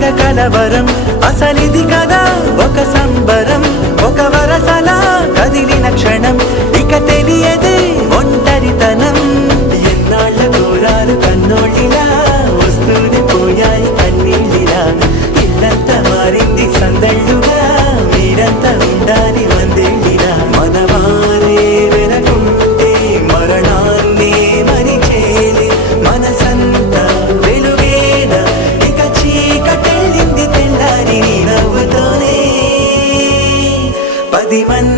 తెగ కలవరం అసలిది కదా ఒక సంబరం ఒక వరసలా కదిలిన క్షణం ఇక తెలియదే ఒంటరితనం ఎన్నాళ్ళ దూరాలు కన్నోళ్ళిలా వస్తూనే పోయాయి కన్నీళ్ళిలా ఇల్లంతా మారింది సందళ్ళుగా మీరంతా ఉండాలి వందేళ్ళిలా మనవారే వెనకుంటే మరణాన్నే మరిచేలే మనసంతా వెలుగేన ఇక చీకటెళ్ళింది తెల్లారి నీ నవ్వుతోనే 10 మంది